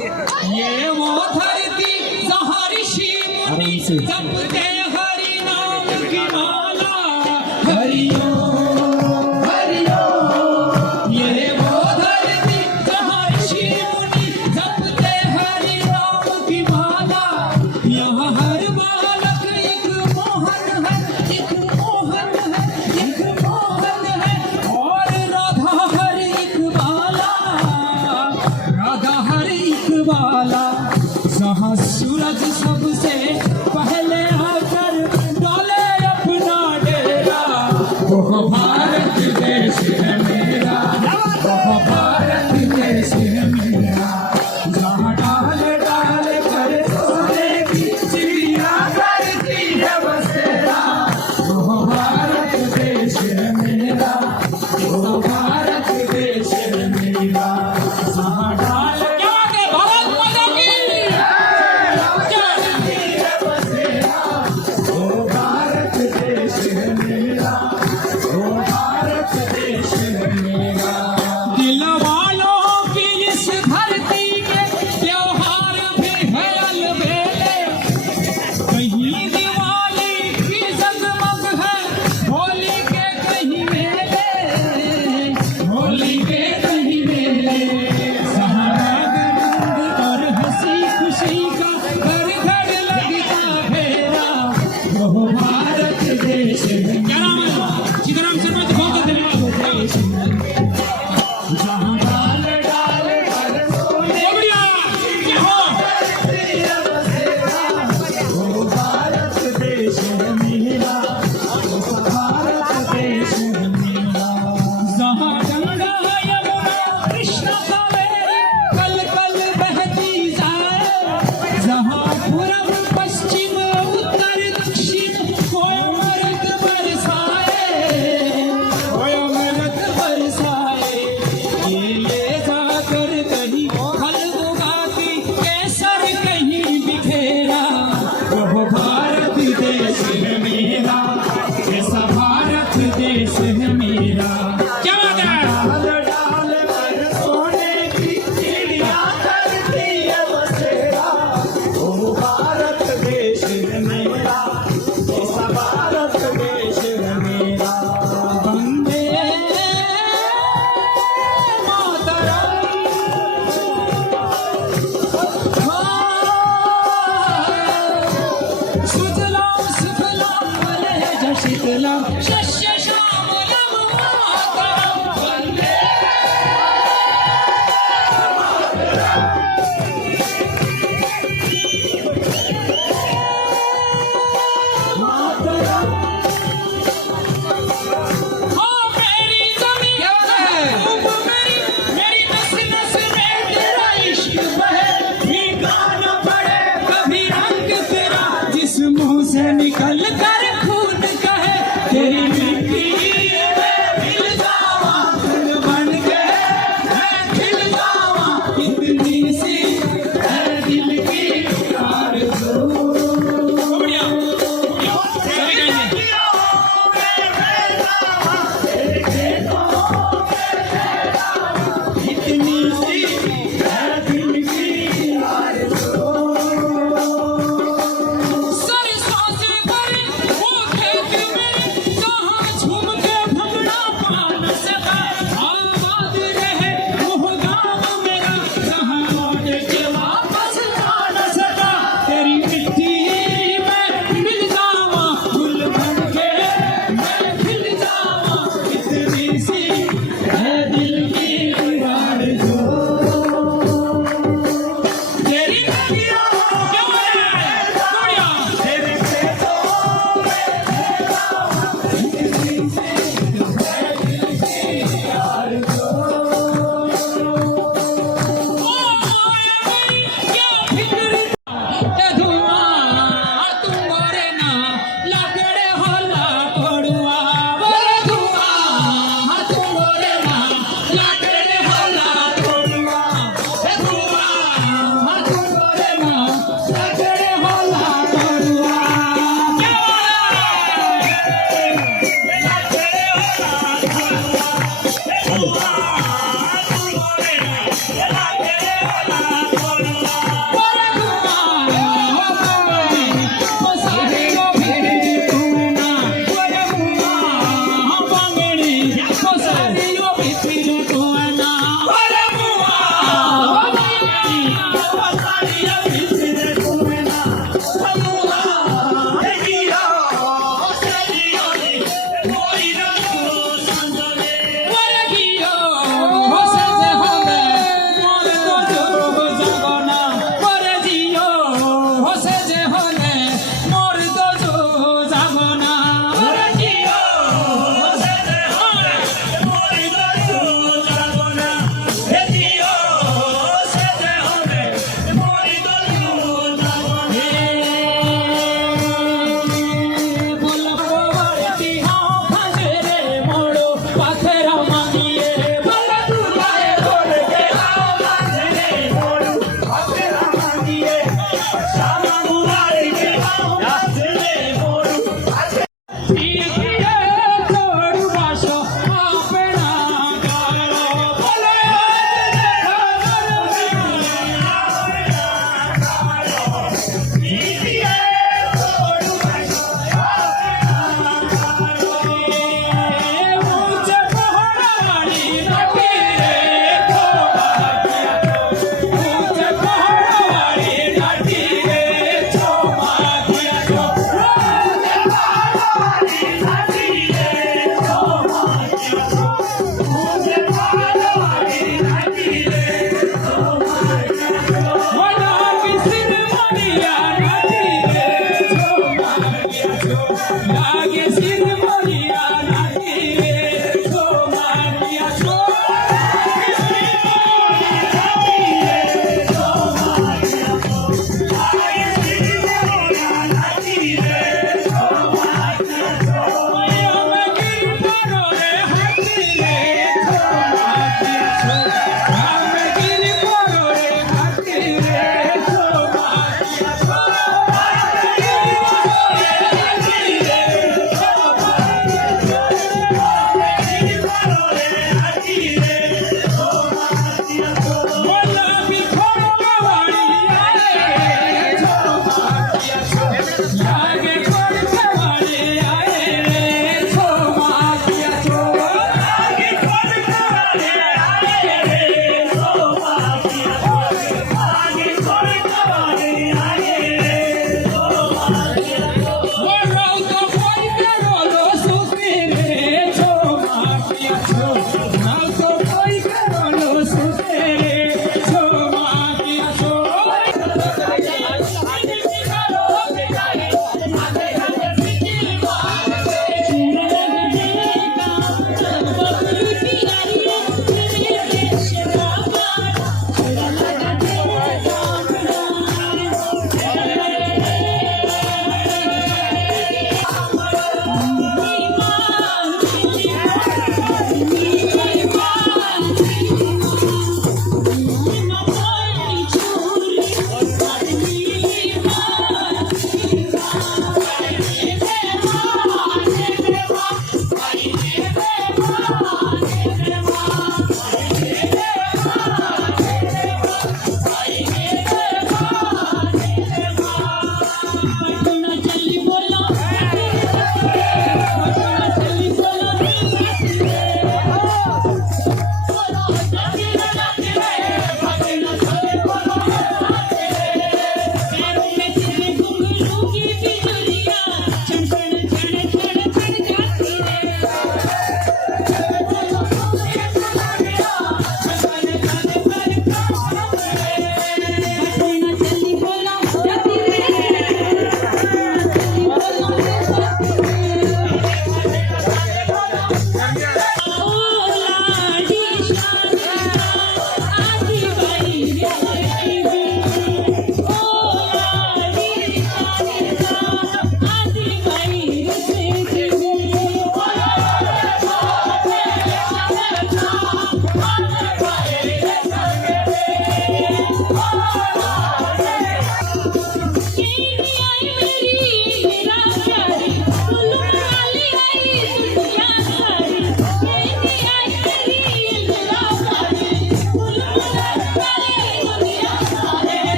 ये वो धरती जहाँ ऋषि मुनि जपते हरि नाम की माला। हरिओ हरिओ, ये वो धरती जहाँ ऋषि मुनि जपते हरि नाम की माला। यहाँ हर बालक एक मोहन है, एक मोहन है, एक मोहन है। और राधा हर एक बाला, राधा हर एक बाला। जहाँ सूरज सबसे पहले आकर डाले अपना डेरा, वह भारत देश है मेरा, वह भारत देश है मेरा। जहाँ डाल डाल कर सोने की चिड़िया करती है बसेरा, वह भारत देश है मेरा, वह भारत देश है मेरा। जहाँ डाल क्या के भारत माता की भारत देश है मेरा, वो भारत देश है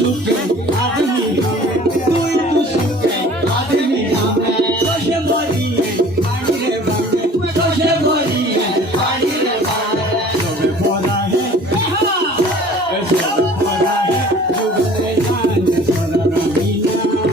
सुखे आदमी तू सुखे आदमी कशे बरी पाणी रे बाणे कशे बरी पाणी रे बाणे सब परा है सब परा है जुगले जान सदा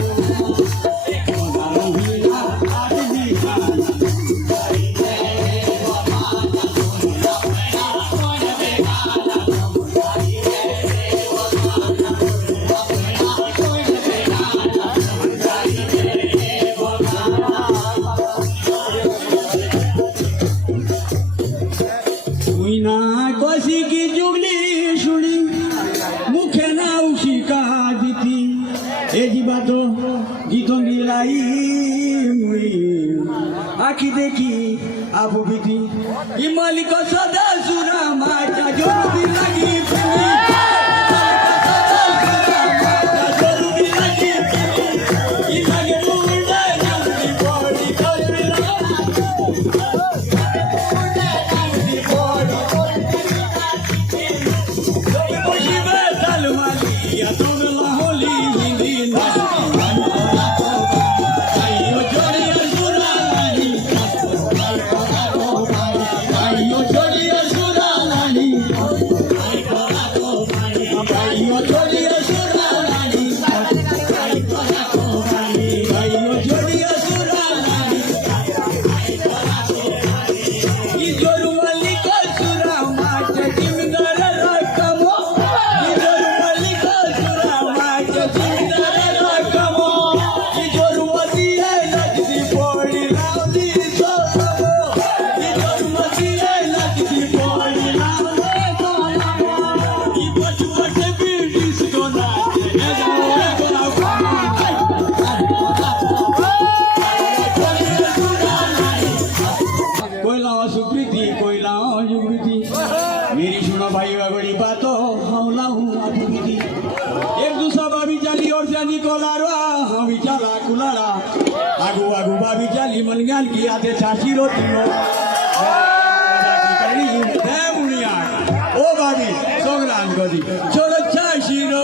रहीना आदमी कशी की जुगली शुणी मुखे ना उशी का दीती ए जीवातो गीतों गिलाई मुई आखी देखी आबू बीती ई मालिक सदा सुरा माता जो भी लगी प्रेमी मेरी सुनो भाई बड़ी बातों हमला हूँ एक दूसरा बाबी चाली और जानी को लारवा हम चला कुलारा आगू आगू बाबी चाली मनगान की आते छाछी रोटी हो ओ बाबी सोगरान को दी छोड़ो छाछी रो